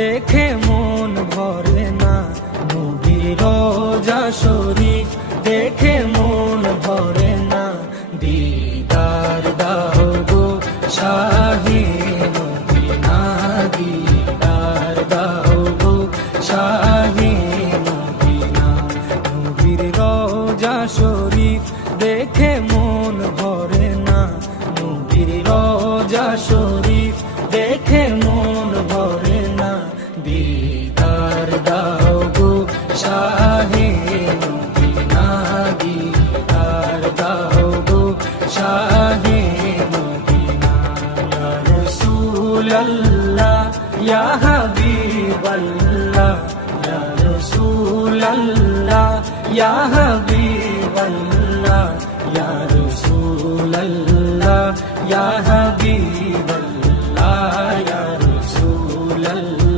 দেখে মন ভরে না, নবীর রোজা শরীফ দেখে মন ভরে না। দিদার দাও গো শাহে মদিনা, দিদার দাও গো শাহে মদিনা। নবীর রোজা শরীফ দেখে মন ভরে না, নবীর রোজা শরীফ দেখে মন ভরে না। দিদার দাও গো শাহে মদিনা, দিদার দাও গো শাহে মদিনা। ইয়া রাসূলাল্লাহ ইয়া হাবিবাল্লাহ, ইয়া রাসূলাল্লাহ ইয়া হাবিবাল্লাহ, ইয়া রাসূলাল্লাহ ইয়া